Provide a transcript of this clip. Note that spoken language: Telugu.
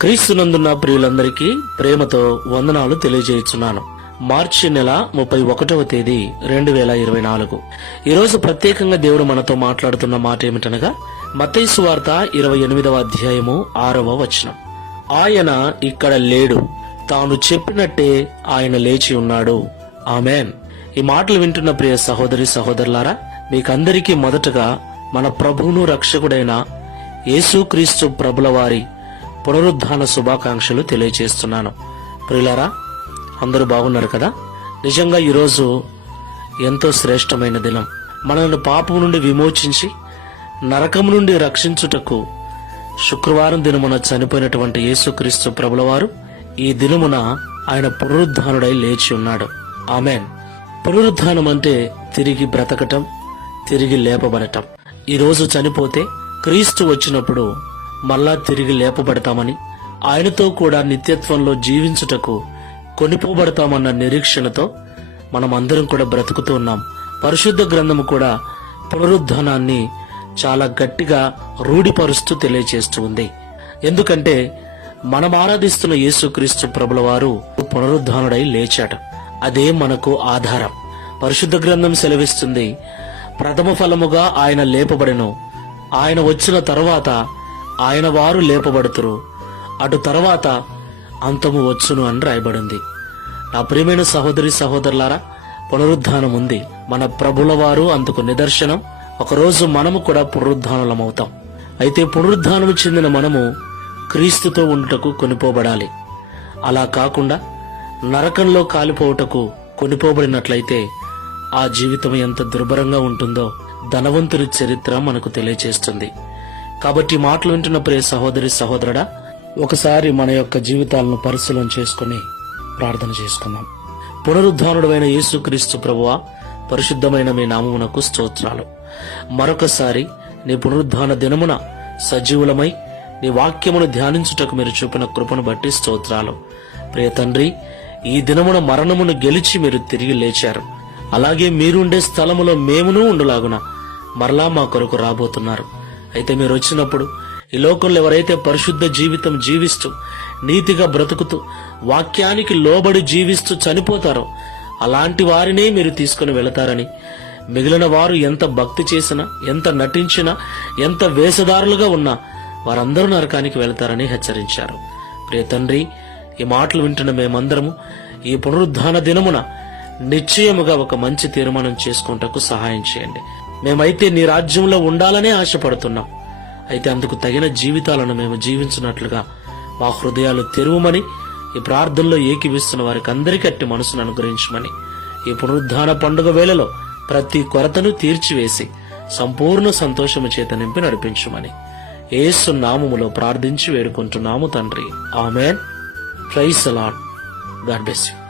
క్రీస్తునందున్న ప్రియులందరికీ ప్రేమతో వందనాలు తెలియజేయుచున్నాను. మార్చి నెల ముప్పై ఒకటవ తేదీ రెండు వేల ఇరవై నాలుగు. ఈరోజు ప్రత్యేకంగా దేవుడు మనతో మాట్లాడుతున్న మాట ఏమిటనగా మతైసు వార్త ఇరవై ఎనిమిదవ అధ్యాయము ఆరవ వచనం. ఆయన ఇక్కడ లేడు. తాను చెప్పినట్టే ఆయన లేచి ఉన్నాడు. ఆమెన్. ఈ మాటలు వింటున్న ప్రియ సహోదరి సహోదరులారా మీకందరికీ మొదటగా మన ప్రభువును రక్షకుడైన యేసుక్రీస్తు ప్రభుల వారి పునరుద్ధాన శుభాకాంక్షలు తెలియజేస్తున్నాను ప్రిలారా అందరూ బాగున్నారు కదా? నిజంగా ఈరోజు ఎంతో శ్రేష్టమైన దినం. మనల్ని పాపం నుండి విమోచించి నరకం నుండి రక్షించుటకు శుక్రవారం దినమున చనిపోయినటువంటి యేసుక్రీస్తు ప్రభుల వారు ఈ దినమున ఆయన పునరుద్ధానుడై లేచి ఉన్నాడు. ఆమెన్. పునరుద్ధానం అంటే తిరిగి బ్రతకటం తిరిగి లేపబడటం. ఈరోజు చనిపోతే క్రీస్తు వచ్చినప్పుడు మళ్ళా తిరిగి లేపబడతామని ఆయనతో కూడా నిత్యత్వంలో జీవించుటకు కొనిపోబడతామన్న నిరీక్షణతో మనం అందరం కూడా బ్రతుకుతూ ఉన్నాం. పరిశుద్ధ గ్రంథము కూడా పునరుద్ధానాన్ని చాలా గట్టిగా రూఢిపరుస్తూ తెలియజేస్తూ ఉంది. ఎందుకంటే మనం ఆరాధిస్తున్న యేసుక్రీస్తు ప్రభుల వారు పునరుద్ధానుడై లేచాడు అదే మనకు ఆధారం. పరిశుద్ధ గ్రంథం సెలవిస్తుంది ప్రథమ ఫలముగా ఆయన లేపబడెను. ఆయన వచ్చిన తరువాత ఆయన వారు లేపబడుతురు. అటు తర్వాత అంతము వచ్చును అని రాయబడింది. నా ప్రియమైన సహోదరి సహోదరులారా పునరుద్ధానం ఉంది. మన ప్రభుల వారు అందుకు నిదర్శనం. ఒకరోజు మనము కూడా పునరుద్ధానులమవుతాం. అయితే పునరుద్ధానము చెందిన మనము క్రీస్తుతో ఉండుటకు కొనిపోబడాలి. అలా కాకుండా నరకంలో కాలిపోవుటకు కొనిపోబడినట్లయితే ఆ జీవితం ఎంత దుర్భరంగా ఉంటుందో ధనవంతుని చరిత్ర మనకు తెలియచేస్తుంది. కాబట్టి మాటలు వింటున్న ప్రియ సహోదరి సహోదరుడా ఒకసారి మన యొక్క జీవితాలను పరిశీలన చేసుకుని ప్రార్థన చేసుకుందాం. పునరుద్ధానుడమైన యేసుక్రీస్తు ప్రభువ పరిశుద్ధమైన మీ నామమునకు స్తోత్రాలు. మరొకసారి నీ పునరుద్ధాన దినమున సజీవులమై నీ వాక్యమును ధ్యానించుటకు మీరు చూపిన కృపను బట్టి స్తోత్రాలు. ప్రియ తండ్రి ఈ దినమున మరణమును గెలిచి మీరు తిరిగి లేచారు. అలాగే మీరుండే స్థలములో మేమును ఉండులాగున మరలా మా కొరకు రాబోతున్నారు. అయితే మీరు వచ్చినప్పుడు ఈ లోకంలో ఎవరైతే పరిశుద్ధ జీవితం జీవిస్తూ నీతిగా బ్రతుకుతూ వాక్యానికి లోబడి జీవిస్తూ చనిపోతారో అలాంటి వారినే మీరు తీసుకుని వెళతారని మిగిలిన వారు ఎంత భక్తి చేసినా ఎంత నటించినా ఎంత వేషధారులుగా ఉన్నా వారందరూ నరకానికి వెళతారని హెచ్చరించారు. ప్రియ తండ్రి ఈ మాటలు వింటున్న మేమందరము ఈ పునరుద్ధాన దినమున నిశ్చయముగా ఒక మంచి తీర్మానం చేసుకుంటకు సహాయం చేయండి. మేమైతే నీ రాజ్యంలో ఉండాలనే ఆశపడుతున్నాం. అయితే అందుకు తగిన జీవితాలను మేము జీవించినట్లుగా మా హృదయాలు తెరువమని ఈ ప్రార్థనలో ఏకివిస్తున్న వారికి అందరికీ అట్టి మనసును అనుగ్రహించమని ఈ పునరుద్ధాన పండుగ వేళలో ప్రతి కొరతను తీర్చివేసి సంపూర్ణ సంతోషము చేత నింపి నడిపించమని ఏసు నామములో ప్రార్థించి వేడుకుంటున్నాము తండ్రి. Amen. Praise the Lord God bless you.